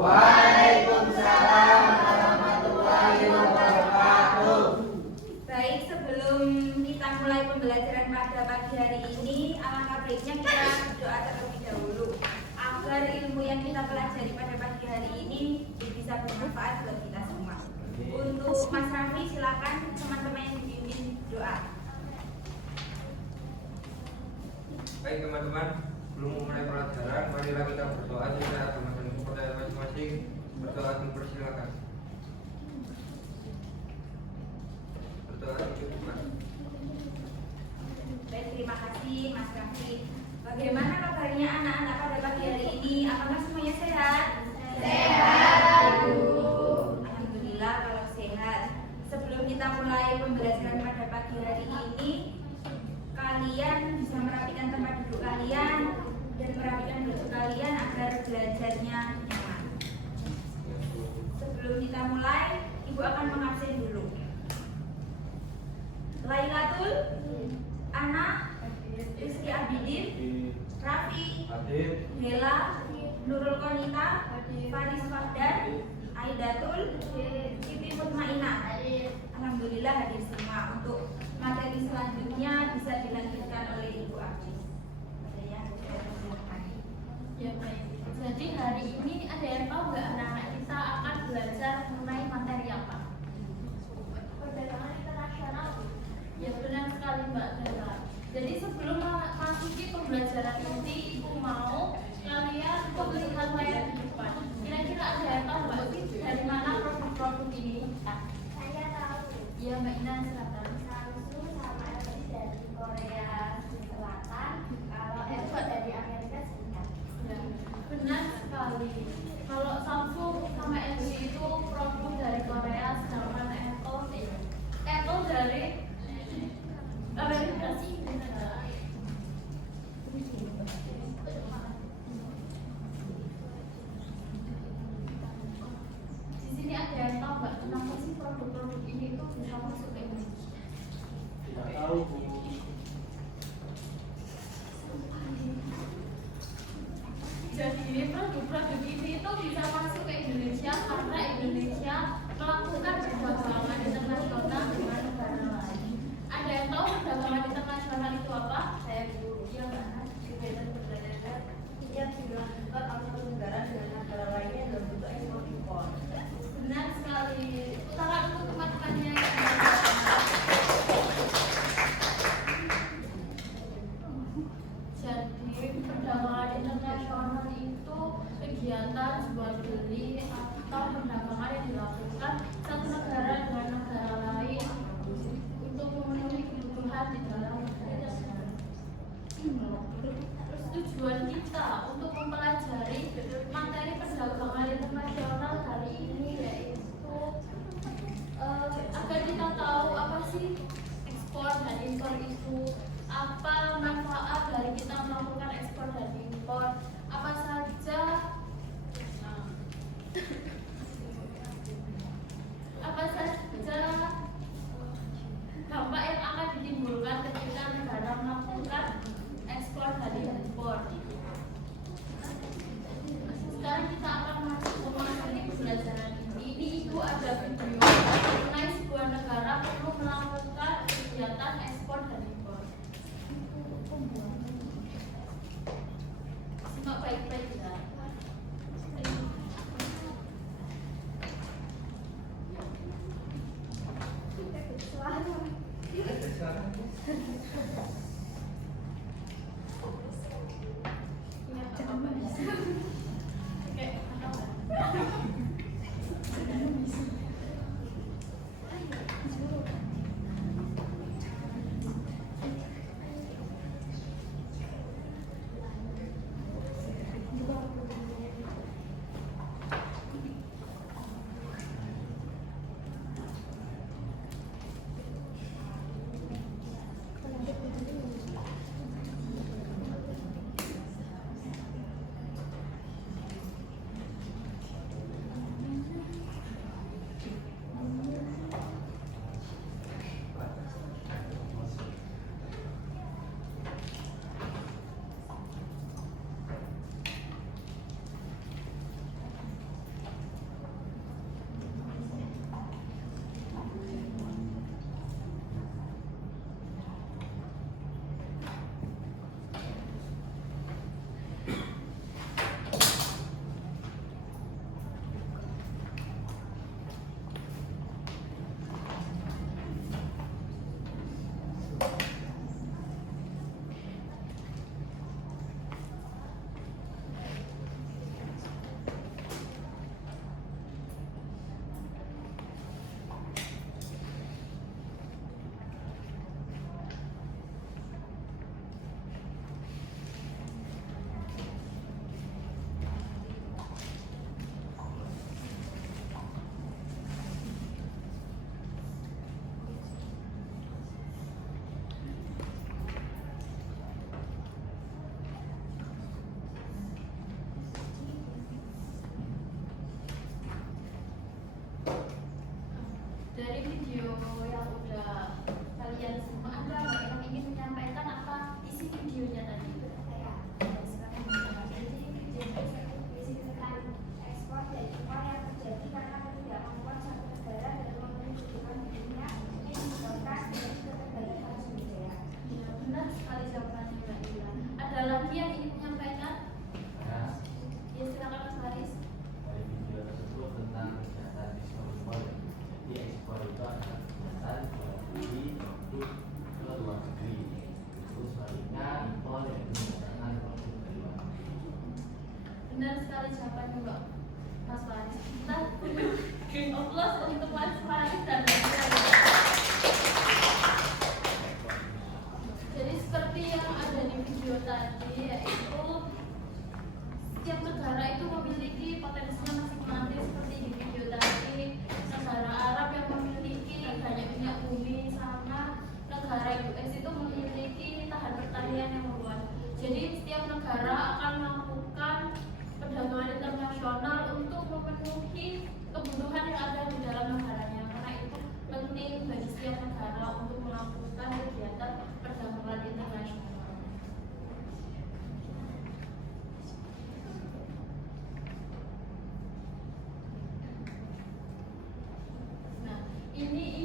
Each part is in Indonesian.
Waalaikumsalam warahmatullahi wabarakatuh. Baik, sebelum kita mulai pembelajaran pada pagi hari ini, alangkah baiknya kita berdoa terlebih dahulu agar ilmu yang kita pelajari pada pagi hari ini bisa bermanfaat buat kita semua. Untuk Mas Raffi, silakan teman-teman yang dipimpin doa. Baik teman-teman, sebelum memulai pelajaran, marilah kita berdoa secara teman-teman kepada masing-masing. Berdoa dipersilakan. Berdoa dipersilakan. Baik, terima kasih Mas Raffi. Bagaimana kabarnya anak-anak pada pagi hari ini? Apakah semuanya sehat? Sehat, Bu. Alhamdulillah kalau sehat. Sebelum kita mulai pembelajaran pada pagi hari ini, kalian bisa merapikan tempat duduk kalian dan merapikan baju kalian agar belajarnya nyaman. Sebelum kita mulai, Ibu akan mengabsen dulu. Lailatul, Ana, Rizky Abidin, Raffi, Bella, Nurul Konita, Faris Fahdan, Aidatul, Siti Mutmainah. Alhamdulillah hadir semua. Untuk materi selanjutnya bisa dilanjutkan oleh Ibu Abdi. Ya baik. Jadi hari ini ada yang tahu nggak anak-anak kita akan belajar mengenai materi apa? Perdagangan internasional. Ya benar sekali Mbak Dara. Jadi sebelum masuki pembelajaran nanti, Ibu mau kalian melihat layar di depan. Kira-kira ada yang tahu nggak sih dari mana produk-produk ini? Saya tahu. Ya Mbak Ina, silakan. Samsung sama LG dari Korea Selatan, kalau Apple dari Amerika Serikat. Ya, benar sekali. Kalau Samsung sama LG itu produk dari Korea, sedangkan Apple dari Amerika Serikat. Di sini ada yang tahu nggak kenapa sih produk-produk ini itu bisa masuk ke Indonesia? Tidak tahu, Bu. Jadi produk-produk ini itu bisa masuk ke Indonesia karena Indonesia melakukan perdagangan internasional dengan negara lain. Ada yang tahu perdagangan internasional itu apa? Saya guru. Ya kan? Kegiatan perdagangan yang dilakukan oleh satu negara dengan negara lainnya dalam bentuk ekspor impor. Benar sekali. Utara untuk teman-temannya yang jadi perdagangan internasional itu kegiatan jual beli atau perdagangan yang dilakukan satu negara dengan negara lain untuk memenuhi kebutuhan di dalam negara. Terus tujuan kita untuk mempelajari materi perdagangan internasional hari ini yaitu agar kita tahu apa sih ekspor dan impor itu, apa manfaat dari kita melakukan ekspor dan impor, apa saja dampak yang akan ditimbulkan ketika negara melakukan ekspor dan impor. Sekarang kita akan masuk ke materi pembelajaran ini. Ini itu ada video mengenai sebuah negara perlu melakukan kegiatan ekspor dan impor. Simak baik-baik ya.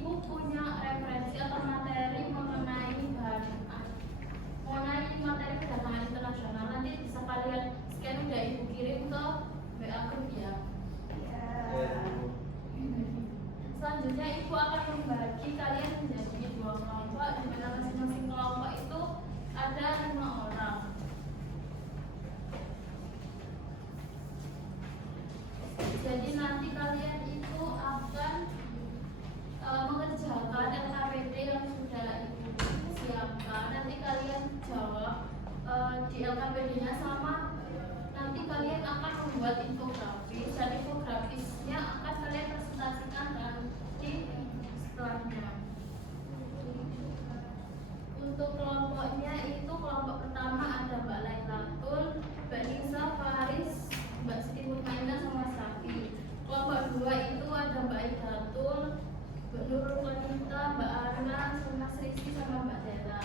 ibu punya referensi atau materi mengenai materi perdagangan internasional, nanti bisa kalian scan udah ibu kirim ke WA group ya. Selanjutnya ibu akan membagi kalian menjadi 2 kelompok, di mana masing-masing kelompok itu ada 5 orang. Jadi nanti kalian itu akan mengerjakan LKPD yang sudah ibu siapkan. Nanti kalian jawab di LKPD-nya sama. Nanti kalian akan membuat infografis, dan infografisnya akan kalian presentasikan nanti setelahnya. Untuk kelompoknya itu kelompok pertama ada Mbak Lailatul, Mbak Nisa, Faris, Mbak Siti Mutmainah sama Safi. Kelompok 2 itu ada Mbak Idatul, Mbak Nurul Konita, Mbak Arna, sama Srisi sama Mbak Dera.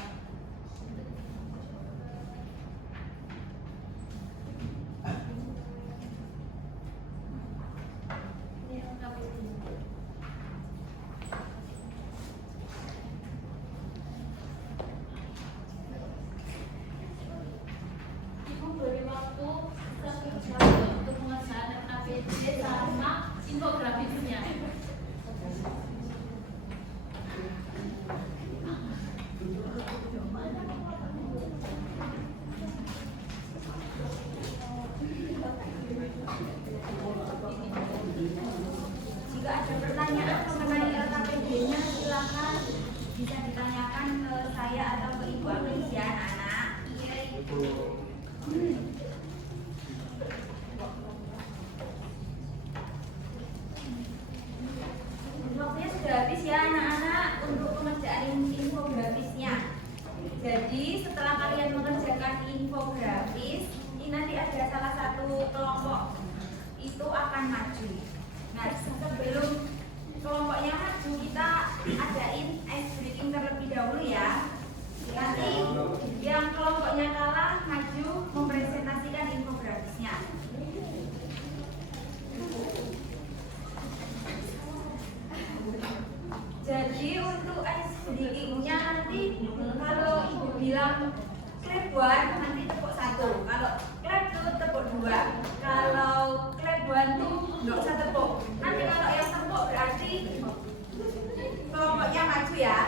Ini LKPD. Ibu beri waktu 1 jam untuk mengerjakan LKPD sama infografisnya. Jika ada pertanyaan mengenai LKPD-nya, silakan bisa ditanyakan ke saya atau ke Ibu Aprisia, anak. Iya, Ibu. Waktunya sudah habis ya anak-anak untuk pengerjaan infografisnya. Jadi setelah kalian mengerjakan infografis, ini nanti ada salah satu kelompok itu akan maju. Nah, sebelum kelompoknya maju, kita adain ice breaking terlebih dahulu ya. Nanti yang kelompoknya kalah maju mempresentasikan infografisnya. Jadi untuk ice breakingnya nanti kalau ibu bilang klep 1 nanti tepuk 1, kalau klep 2 tepuk 2, kalau klep 1 tuh nggak usah tepuk. Nanti kalau yang tepuk berarti kelompoknya maju ya.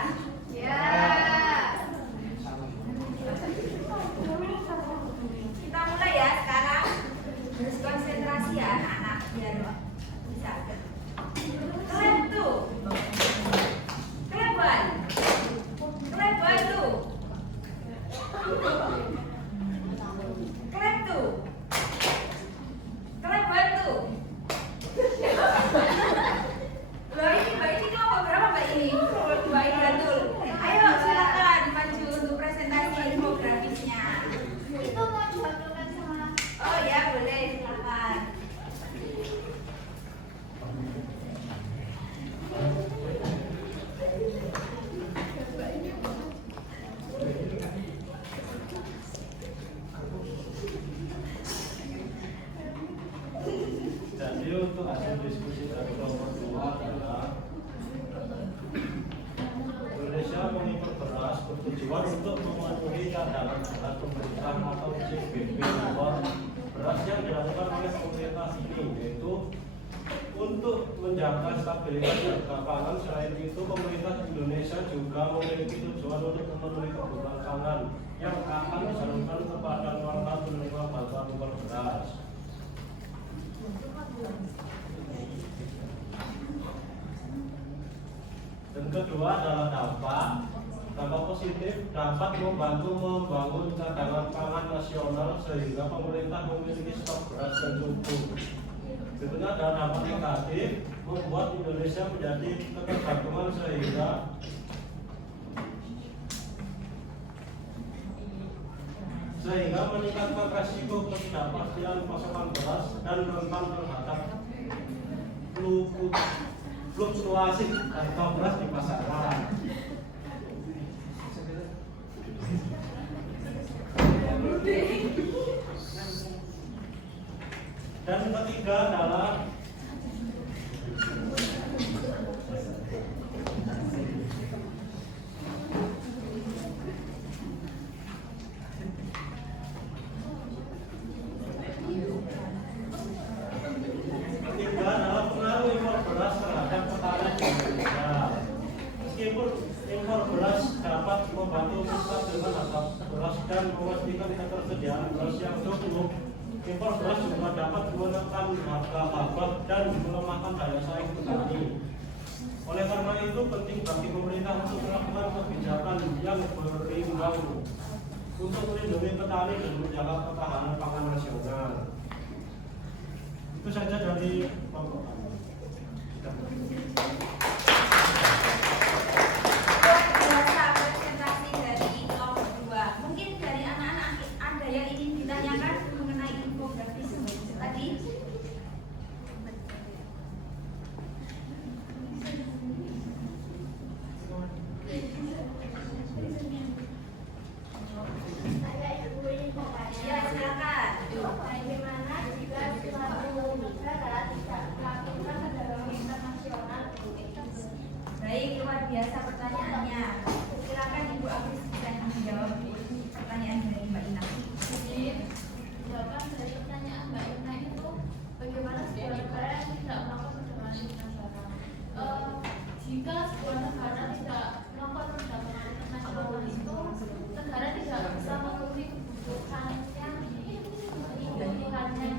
Ya. Kita mulai ya sekarang. Harus konsentrasi ya anak-anak biar bisa. Klep 2. Klep 1. Klep 1. Klep 2. Klep 1. Mbak ini kelompok berapa Mbak ini? Mbak Idatul. Ayo silakan maju untuk presentasi infografisnya. Itu mau diambilkan sama Oh ya boleh silakan. Jadi untuk hasil diskusi dari kelompok 2 adalah Indonesia mengimpor beras bertujuan untuk memenuhi cadangan beras pemerintah atau CBP impor beras yang dilakukan oleh pemerintah ini, yaitu untuk menjaga stabilitas harga pangan. Selain itu, pemerintah Indonesia juga memiliki tujuan untuk memenuhi kebutuhan pangan yang akan disalurkan kepada warga penerima bantuan impor beras. Dan kedua adalah dampak positif dapat membantu membangun cadangan pangan nasional sehingga pemerintah memiliki stok beras yang cukup. Berikutnya adalah dampak negatif, membuat Indonesia menjadi ketergantungan sehingga meningkatkan resiko ketidakpastian pasokan beras dan rentan terhadap fluktuasi harga beras di pasaran. Dan yang ketiga adalah persediaan beras yang cukup, impor beras juga dapat menekan harga gabah dan melemahkan daya saing petani. Oleh karena itu penting bagi pemerintah untuk melakukan kebijakan yang berimbang untuk melindungi petani dan menjaga ketahanan pangan nasional. Itu saja dari Bapak. Biasa presentasi dari kelompok 2. Mungkin dari anak-anak ada yang ingin ditanyakan mengenai infografis tadi? Saya Ibu ingin bertanya. Ya, silakan. Bagaimana jika suatu negara tidak melakukan perdagangan internasional? Baik, luar biasa pertanyaannya. Silakan Ibu Agnes bisa menjawab pertanyaan dari Mbak Ina. Jadi jawaban dari pertanyaan Mbak Ina itu bagaimana sebuah negara yang tidak melakukan perdagangan internasional. Jika sebuah negara tidak melakukan perdagangan internasional itu negara tidak bisa memenuhi kebutuhan yang dibutuhkannya.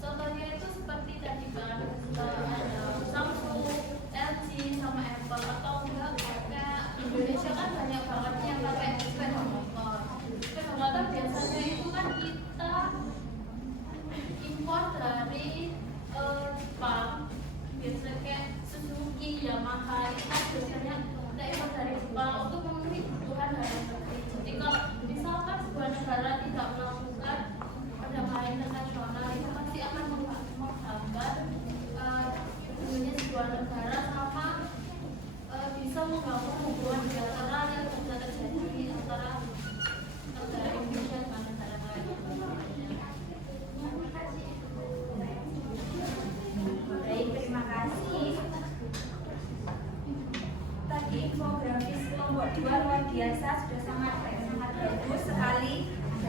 Contohnya itu seperti tadi kan ada Samsung, LG sama Apple atau enggak kayak Indonesia kan banyak banget yang pakai sepeda motor. Sepeda motor biasanya itu kan kita impor dari Jepang, biasanya kayak Suzuki, Yamaha itu kan biasanya kita impor dari Jepang untuk memenuhi kebutuhan dalam negeri. Jadi kalau misalkan sebuah negara tidak melakukan perdagangan internasional itu pasti akan menghambat dunia sebuah negara sama bisa mengganggu hubungan bilateral yang bisa terjadi antara negara Indonesia dengan negara lain. Baik, terima kasih. Tadi infografis kelompok 2 luar biasa, sudah sangat bagus sekali.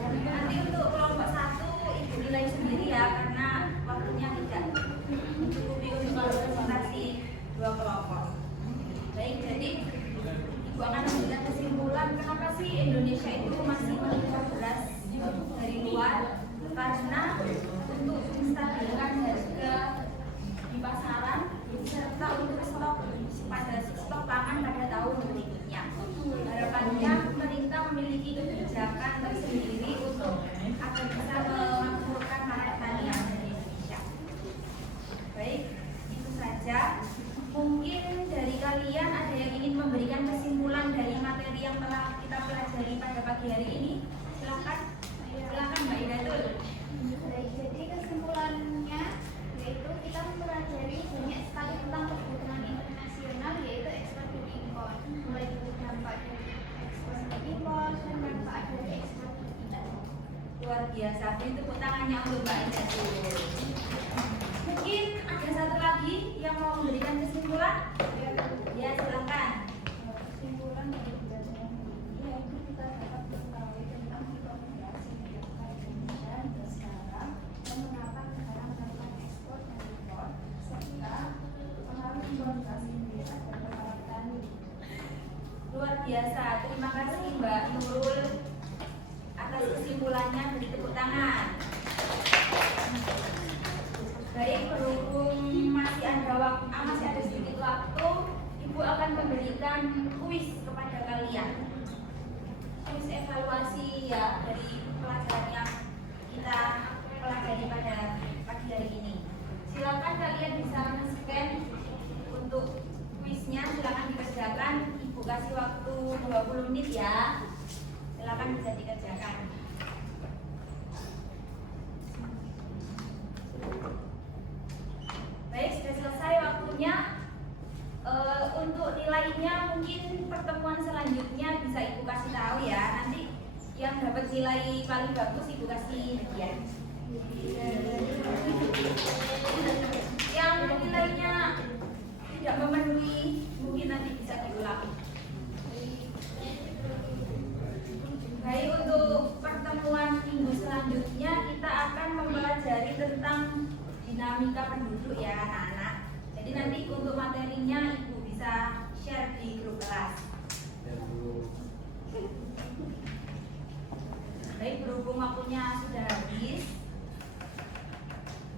Nanti untuk kelompok 1 Ibu nilai sendiri ya, karena waktunya tidak mencukupi untuk presentasi 2 kelompok. Baik, jadi Ibu akan memberikan kesimpulan kenapa sih Indonesia itu masih mengimpor beras dari luar, karena untuk menstabilkan harga di pasaran serta untuk stok pangan pada tahun berikutnya. Harapannya pemerintah memiliki kebijakan tersendiri untuk agar bisa memakmurkan para petani yang ada di Indonesia. Baik, itu saja. Mungkin dari kalian ada yang ingin memberikan kesimpulan dari materi yang telah kita pelajari pada pagi hari ini? Silakan Mbak Idatul. Baik, jadi kesimpulannya yaitu kita mempelajari banyak sekali tentang kebutuhan internasional, yaitu ekspor dan impor, mulai dari dampak dari ekspor dan impor dan manfaat dari ekspor dan impor. Luar biasa, beri tepuk tangannya untuk Mbak Idatul. Mungkin ada satu lagi yang mau memberikan kesimpulan? Ya, silakan. Kesimpulan dari belajar ini yaitu kita dapat mengetahui tentang rekomendasi negara Indonesia hingga sekarang dan mengapa negara melakukan ekspor dan impor serta pengaruh implementasi Indonesia pada para petani. Luar biasa, terima kasih Mbak Nurul atas kesimpulannya, beri tepuk tangan. Baik, berhubung masih ada sedikit waktu, Ibu akan memberikan kuis kepada kalian. Kuis evaluasi ya dari pelajaran yang kita pelajari pada pagi hari ini. Silakan kalian bisa men-scan untuk kuisnya, silakan dikerjakan. Ibu kasih waktu 20 menit ya. Silakan bisa dikerjakan. Baik, sudah selesai waktunya. Untuk nilainya mungkin pertemuan selanjutnya bisa Ibu kasih tahu ya. Nanti yang dapat nilai paling bagus Ibu kasih hadiah. Yang nilainya tidak memenuhi mungkin nanti bisa diulang. Baik, untuk pertemuan minggu selanjutnya kita akan mempelajari tentang dinamika penduduk ya anak-anak. Jadi nanti untuk materinya Ibu bisa share di grup kelas. Baik, berhubung waktunya sudah habis,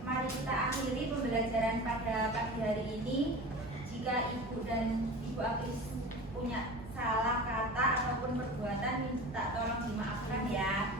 mari kita akhiri pembelajaran pada pagi hari ini. Jika Ibu dan Ibu Apis punya salah kata ataupun perbuatan, minta tolong dimaafkan ya.